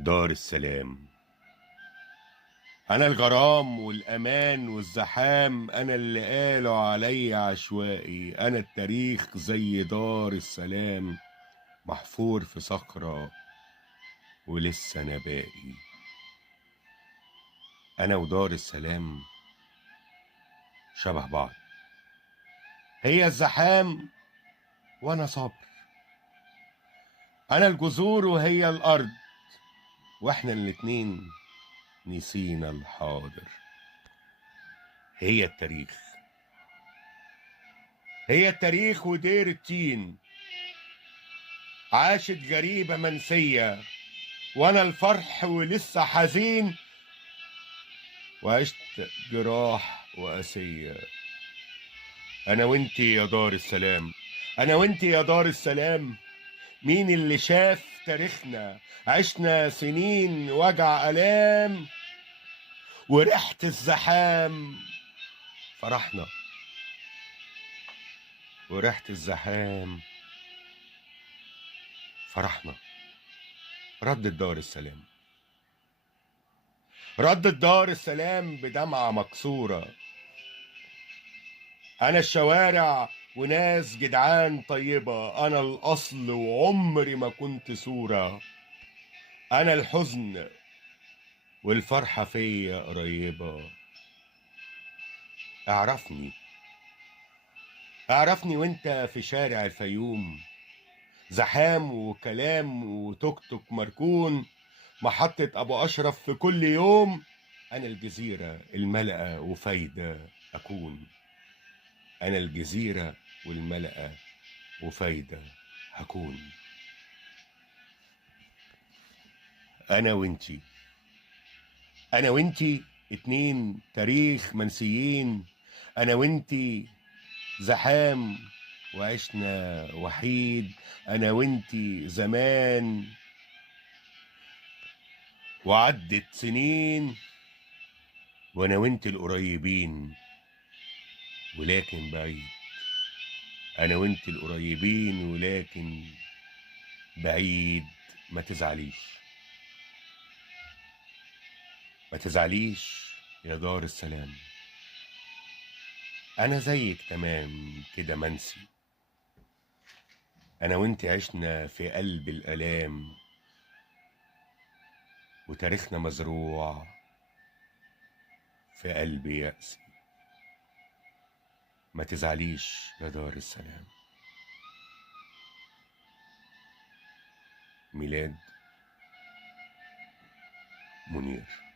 دار السلام. أنا الغرام والأمان والزحام، أنا اللي قالوا علي عشوائي. أنا التاريخ زي دار السلام، محفور في صخرة ولسه أنا باقي. أنا ودار السلام شبه بعض، هي الزحام وأنا صبر. أنا الجذور وهي الأرض، وإحنا الاتنين نسينا الحاضر. هي التاريخ، هي التاريخ ودير التين، عاشت غريبة منسية، وانا الفرح ولسه حزين، وعشت جراح وقاسية. انا وانتي يا دار السلام، انا وانتي يا دار السلام. مين اللي شاف تاريخنا؟ عشنا سنين وجع الام، وريحة الزحام فرحنا، وريحة الزحام فرحنا. ردت دار السلام، ردت دار السلام بدمعة مكسورة. انا الشوارع وناس جدعان طيبة، انا الاصل وعمري ما كنت صورة. انا الحزن والفرحة فيا قريبة. اعرفني، اعرفني وانت في شارع الفيوم، زحام وكلام وتوك توك مركون، محطة ابو اشرف في كل يوم. انا الجزيرة الملأ وفايدة اكون، انا الجزيرة والملأ وفايدة هكون. انا وانتي، انا وانتي اتنين تاريخ منسيين. انا وانتي زحام وعشنا وحيد. انا وانتي زمان وعدت سنين، وانا وانتي القريبين ولكن بعيد. انا وانتي القريبين ولكن بعيد. ما تزعليش، ما تزعليش يا دار السلام. انا زيك تمام كده منسي. انا وانتي عشنا في قلب الالام، وتاريخنا مزروع في قلب يأسي. ما تزعليش يا دار السلام. ميلاد منير.